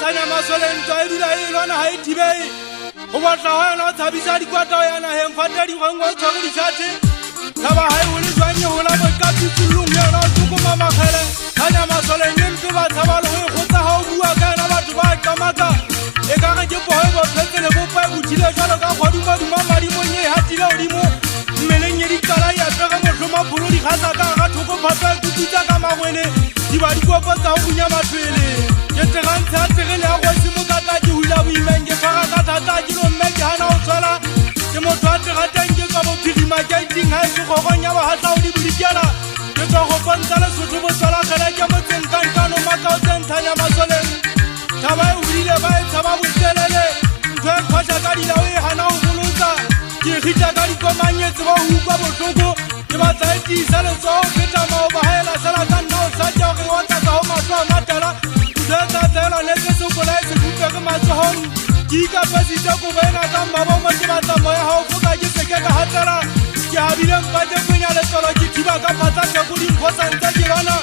tanya masoleng tsaidula e lwana ha ithibei go batla wa na tshabisa di kwata ya na hem fatadi go ngwa tshware di tshate ka ba ha o le tswanye ho la bo ka pitulung ya na tsuko mama khale tanya masoleng ntse ba tshabalo go gotsa ha o bua ka na batho ba kamaka e ka ga ke boe bo phetsele bo pa butile jalo ka kgodimo di mama di monye ha tile odimo mmeleng ye di kala ya pega mo hloma pholo di khasa ka ga thoko phatsa tutsa ka magwele di ba di kopa tsa go bunya mathwele ke tegantsa tegele a go se mo ka ta di hula bo imenge fara ka thata di lo mmeke hana o tsala ke mo tsate ga teng ke ka bo phirima ke ting ha se go gonya ba hatla o di budikyala ke tsa go bontsha le sotho bo tsala khala ke mo tsenkankano maka o tsenthanya masoleng taba e urile ba e tshaba botelele ntwe khwasha ka dila o e hana o bolotsa ke khita ka dikomanyetse ba hukwa bohloko ke ba tsa etisa le tso feta mo ba hela sala ka nna o sa ja go wa tsa go matlo matala tsa tsela le se se bola se buka ke matsohong ke ka pasitse go bena ka mabo mo ke batla moya ha o foka ke se ke ka hatsala ke habile mpate kwenya le tsolo ke thiba ka phatsa ke go di khosa ntse ke bana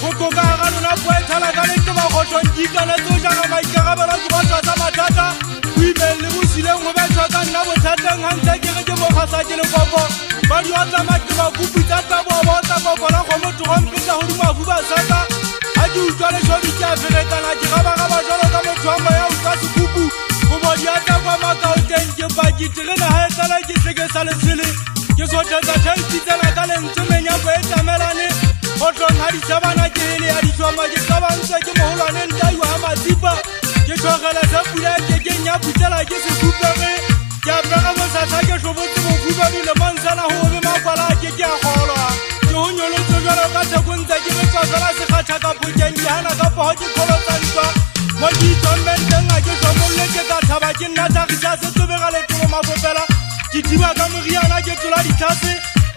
go koka ga lona go ethala ka le ke ba go tonki ka le tso ja ga maika ga bana ke ba tsa matata o imele bo sile go ba tsa ka nna bo thateng ha ntse ke mo khasa ke le gogo ba di wa tsa matlo ba kupitsa tsa bo tsa gogo la go mo tlo mpitsa ho di mafu ba saka ha ke utlwa le jodi ke a ferekana ke ga ba jalo ka motho wa moya o ka sekupu go bo di ata kwa maka o teng ke ba ke tirena ha e tsala ke se ke sa le sele ke so tsa tsela ka le ntse menya go e tamelane go tlong ha di tsabana ke le ya di tsoma ke ka ba ntse ke moholwane nta yo ha matipa ke tlogela sa pula ke nya putsela ke se kupere ke a pega mo sa ke shobotse mo kuba le mansana ho be makwala ke a golwa ke ho nyolo tsojalo ka tsekontse ke be tsala se khatha ka puteng ke hana ka po ke kholo tsantwa mo di tombenteng a ke shomolle ke ka thaba ke nna tsa ke se tobega le tlo mabopela ke diba ka moriana ke tlola di thase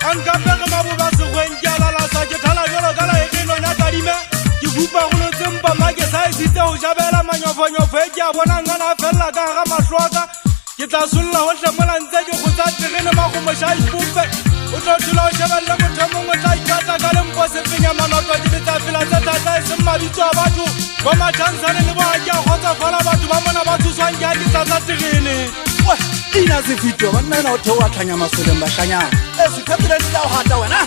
anka pega maboba se gwen ke ala la sa ke thala jalo ka la e no na kadime ke bupa go lo tsempa ma ke sa isitse ho jabela manyofonyofo e ke a bona ngana fella ka ga mahlwaka ke tla solla ho hlemola ntse ke go tsa terene ma go mo shai pupe o tlo tlo shebella motho mongwe tla ikata ka lempo se penya manoto di tsa fela tsa tata e se mabitso a batho ba mathansane le ba ke a khotsa fala batho ba mona ba tswang ke a di tsa terene ina se fitwa banna na o thewa tlhanya masoleng ba shanya e se kapela di tla o hata wena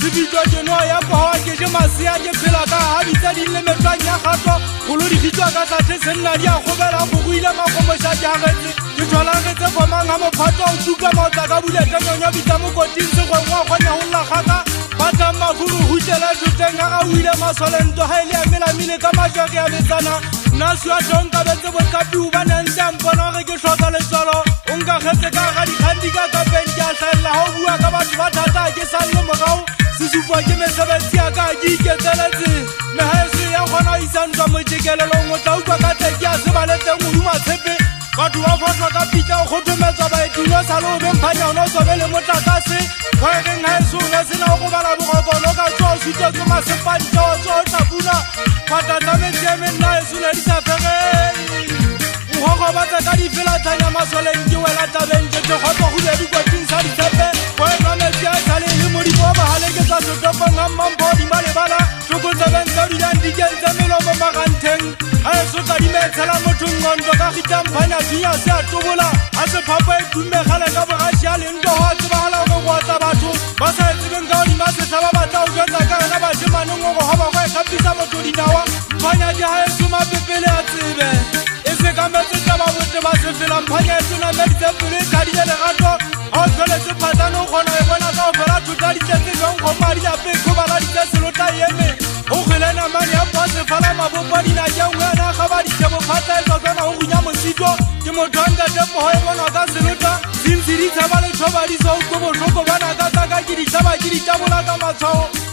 se fitwa ke no ya go ha ke je masia ke phela ka ha bitsa di le metlwang ya gato go lo di fitwa ka tlhathe se nna di a gobela go go ile ma go mo sha ja getse ke thola getse go manga mo phato o tsuka mo tsa ka bule tanyonyo bitsa mo koting se go ngwa gonya ho la khaka batla mafuru hutela tsoteng ga uile masoleng to ha ile ya mela mile ka majwa ke a betsana na swa donka betse bo kapi u bana ntsa mpona ge ke hloka le tsolo o nka khetse ka ga di khandi ka ka ben ke a hlalla ho bua ka batho ba thata ke sa le mogao se supwa ke mesebetsi ya ka ke iketseletse me ha se ya gona isantwa mojekelelo ngo tla utlwa ka teke a se baletse moduma tshepe batho ba fotlwa ka pitla go thometswa ba etulo sa lo be mphanya ono sobele motlakase wa reng ha se ona se na go bala bogokolo ka tswa sutse ke masepantso tswa tla buna patata metseme nna e sona di sa fege go ba tsa ka di fela tsanya masoleng ke wela tabeng ke go go go di kwating sa di tsepe go nna metsi a tsale le mo di boba hale ke tsa sotopo ngamma body male bala tsoko tsa ben tsa di dan di kenza melo mo maganteng a so ka di metsela motho ngondo ka khita mphanya tsiya se a tobola a se phapa e tumme gale ka bogashi a le ndo ho tsa bala go go tsa batho ba sa tsebeng ka di mase sa ba batla o jwetsa ka na ba shemane ngo go ba go ka pisa motho di dawa mphanya di ha e suma pepele a tsebe se ka metse tsa ba botse ba se fela mphanya e tsona meditse pele ka di le gato a tsole se phatano gona e bona ka o fela thuta di tsetse jong go mari ya pe go bala di tsetse lota yeme o gelena mari ya pase fala mabopo di na ja ngwana ga ba di tsebo phata e tsona o gunya mosito ke mothanda te mo e bona ka se lota sintsiri tsaba le thoba di so go bo tlhoko bana ka ka ke di tsaba ke di tabola ka matshwao